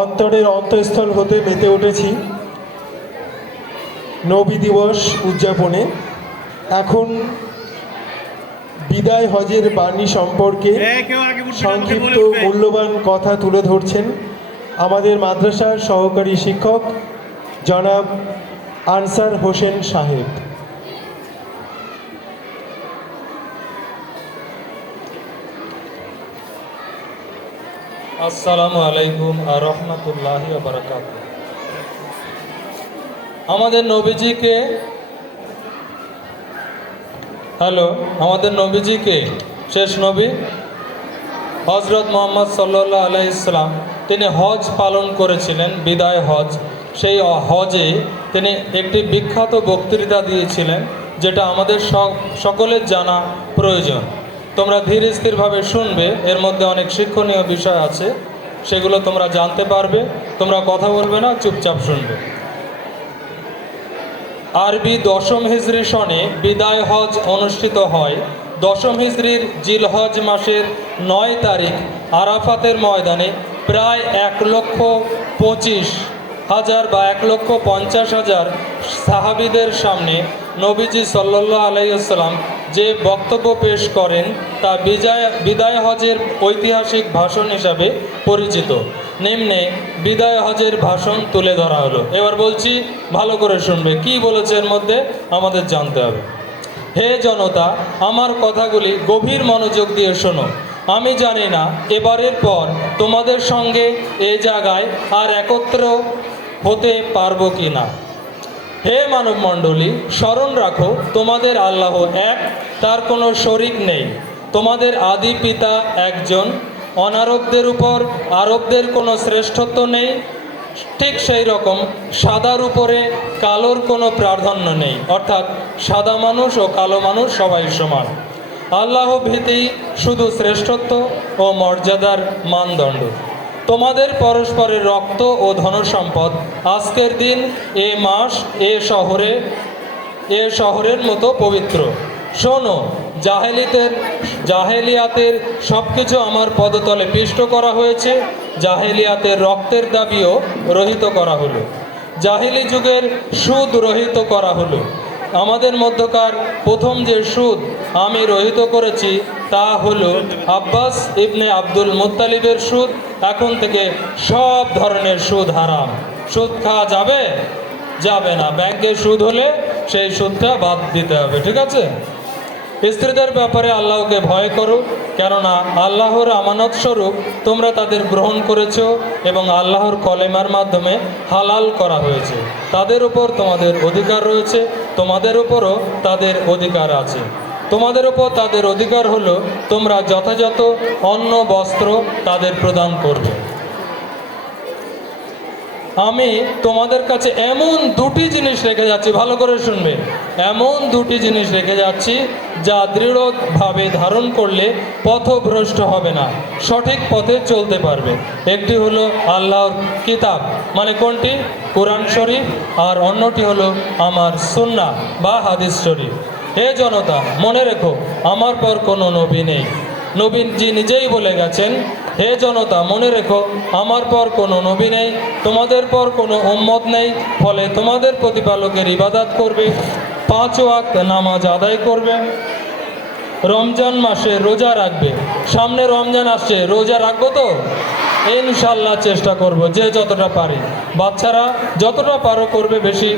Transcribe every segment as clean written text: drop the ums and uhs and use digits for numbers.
অন্তরের অন্তঃস্থল হতে মেতে উঠেছি নবী দিবস উদযাপনে। এখন বিদায় হজের বাণী সম্পর্কে সংক্ষিপ্ত মূল্যবান কথা তুলে ধরছেন আমাদের মাদ্রাসার সহকারী শিক্ষক জনাব আনসার হোসেন সাহেব। আসসালামু আলাইকুম আর রহমতুল্লাহি ওয়া বারাকাতুহু। আমাদের নবীজিকে আমাদের নবীজিকে শেষ নবী হজরত মুহাম্মদ সাল্লাল্লাহু আলাইহি সাল্লাম তিনি হজ পালন করেছিলেন, বিদায় হজ। সেই হজে তিনি একটি বিখ্যাত বক্তৃতা দিয়েছিলেন, যেটা আমাদের সকলের জানা প্রয়োজন। তোমরা ধীর স্থিরভাবে শুনবে, এর মধ্যে অনেক শিক্ষণীয় বিষয় আছে, সেগুলো তোমরা জানতে পারবে। তোমরা কথা বলবে না, চুপচাপ শুনবে। আরবি 10ম হিজরি সনে বিদায় হজ অনুষ্ঠিত হয়। 10ম হিজরির জিলহজ মাসের 9 তারিখ আরাফাতের ময়দানে প্রায় 1,25,000 বা 1,50,000 সাহাবীদের সামনে নবীজি সাল্লাল্লাহু আলাইহি ওয়াসাল্লাম যে বক্তব্য পেশ করেন তা বিদায় হজের ঐতিহাসিক ভাষণ হিসাবে পরিচিত। নিম্নে বিদায় হজের ভাষণ তুলে ধরা হলো। এবার বলছি, ভালো করে শুনবে। কি বলেছে এর মধ্যে আমাদের জানতে হবে। হে জনতা, আমার কথাগুলি গভীর মনোযোগ দিয়ে শোনো। আমি জানি না এবারের পর তোমাদের সঙ্গে এই জায়গায় আর একত্র হতে পারবো কি না। হে মানব মণ্ডলী, স্মরণ রাখো তোমাদের আল্লাহ এক, তার কোনো শরিক নেই। তোমাদের আদি পিতা একজন। অনারবদের উপর আরবদের কোনো শ্রেষ্ঠত্ব নেই। ঠিক সেই রকম সাদার উপরে কালোর কোনো প্রাধান্য নেই, অর্থাৎ সাদা মানুষ ও কালো মানুষ সবাই সমান। আল্লাহ ভীতি শুধু শ্রেষ্ঠত্ব ও মর্যাদার মানদণ্ড। তোমাদের পরস্পরের রক্ত ও ধনসম্পদ আজকের দিন, এ মাস, এ শহরের মতো পবিত্র। শোনো, জাহেলিয়াতের সব কিছু আমার পদতলে পিষ্ট করা হয়েছে। জাহেলিয়াতের রক্তের দাবিও রহিত করা হলো। জাহেলি যুগের সুদ রহিত করা হলো। আমাদের মধ্যকার প্রথম যে সুদ আমি রহিত করেছি তা হলো আব্বাস ইবনে আব্দুল মুত্তালিবের সুদ। এখন থেকে সব ধরনের সুদ হারাম। সুদ খাওয়া যাবে না। ব্যাংকে সুদ হলে সেই সুদটা বাদ দিতে হবে, ঠিক আছে? স্ত্রীদের ব্যাপারে আল্লাহকে ভয় করো, কেননা আল্লাহর আমানত স্বরূপ তোমরা তাদের গ্রহণ করেছো এবং আল্লাহর কলেমার মাধ্যমে হালাল করা হয়েছে। তাদের উপর তোমাদের অধিকার রয়েছে, তোমাদের উপরও তাদের অধিকার আছে। তোমাদের উপর তাদের অধিকার হলো তোমরা যথাযথ অন্ন বস্ত্র তাদের প্রদান করবে। আমি তোমাদের কাছে এমন দুটি জিনিস রেখে যাচ্ছি, ভালো করে শুনবে। এমন দুটি জিনিস রেখে যাচ্ছি যা দৃঢ়ভাবে ধারণ করলে পথভ্রষ্ট হবে না, সঠিক পথে চলতে পারবে। একটি হলো আল্লাহর কিতাব, মানে কোনটি? কোরআন শরীফ। আর অন্যটি হলো আমার সুন্নাহ বা হাদিস শরীফ। হে জনতা, মনে রেখো আমার পর কোনো নবী নেই। নবীজি নিজেই বলে গেছেন, হে জনতা, মনে রেখো আমার পর কোনো নবী নেই, তোমাদের পর কোনো উম্মত নেই। ফলে তোমাদের প্রতিপালকের ইবাদত করবে, 5 ওয়াক্ত নামাজ আদায় করবে, রমজান মাসে রোজা রাখবে। সামনে রমজান আসছে, রোজা রাখবো তো ইনশাল্লাহ, চেষ্টা করব যে যতটা পারি। বাচ্চারা যতটা পারো করবে, বেশি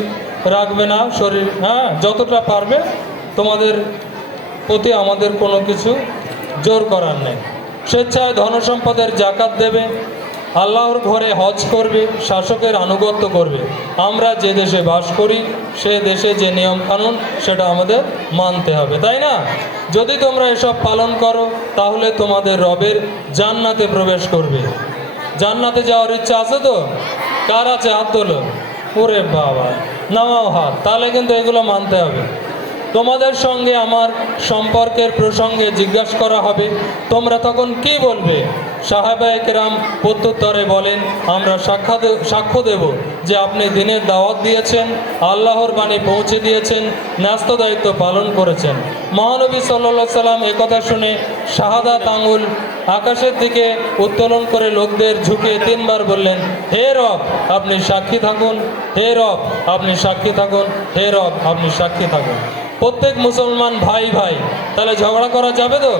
রাখবে না শরীর, হ্যাঁ, যতটা পারবে। তোমাদের প্রতি আমাদের কোনো কিছু জোর করার নেই। স্বেচ্ছায় ধনসম্পদের জাকাত দেবে, আল্লাহর ঘরে হজ করবে, শাসকের আনুগত্য করবে। আমরা যে দেশে বাস করি সে দেশে যে নিয়ম কানুন সেটা আমাদের মানতে হবে, তাই না? যদি তোমরা এসব পালন করো তাহলে তোমাদের রবের জান্নাতে প্রবেশ করবে। জান্নাতে যাওয়ার ইচ্ছা আছে তো? কার আছে? হাত তোলো। ওরে বাবা, নামাও হাত। তাহলে কিন্তু এগুলো মানতে হবে। তোমাদের সঙ্গে আমার সম্পর্কের প্রসঙ্গে জিজ্ঞাসা করা হবে, তোমরা তখন কি বলবে? সাহাবায়ে কেরাম প্রত্যুত্তরে বলেন, আমরা সাক্ষ্য দেব যে আপনি দিনের দাওয়াত দিয়েছেন, আল্লাহর বাণী পৌঁছে দিয়েছেন, ন্যস্ত দায়িত্ব পালন করেছেন। মহানবী সাল্লাল্লাহু আলাইহি সাল্লাম একথা শুনে শাহাদাত আঙ্গুল আকাশের দিকে উত্তোলন করে লোকদের ঝুঁকে 3 বার বললেন, হে রব আপনি সাক্ষী থাকুন, হে রব আপনি সাক্ষী থাকুন, হে রব আপনি সাক্ষী থাকুন। প্রত্যেক মুসলমান ভাই ভাই, তাহলে ঝগড়া করা যাবে তো?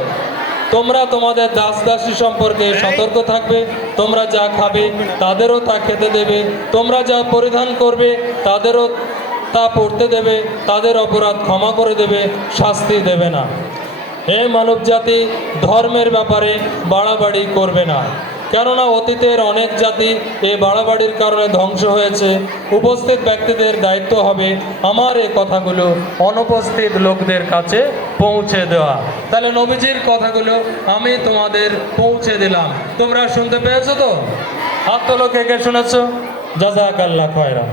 তোমরা তোমাদের দাস দাসী সম্পর্কে সতর্ক থাকবে, তোমরা যা খাবে তাদেরও তা খেতে দেবে, তোমরা যা পরিধান করবে তাদেরও তা পড়তে দেবে, তাদের অপরাধ ক্ষমা করে দেবে, শাস্তি দেবে না। হে মানব জাতি, ধর্মের ব্যাপারে বাড়াবাড়ি করবে না, কেননা অতীতের অনেক জাতি এই বাড়াবাড়ির কারণে ধ্বংস হয়েছে। উপস্থিত ব্যক্তিদের দায়িত্ব হবে আমার এই কথাগুলো অনুপস্থিত লোকদের কাছে পৌঁছে দেওয়া। তাহলে নবীজির কথাগুলো আমি তোমাদের পৌঁছে দিলাম, তোমরা শুনতে পেয়েছো তো? হাত তোলো কে কে শুনেছো? জাযাকাল্লাহ খায়রা।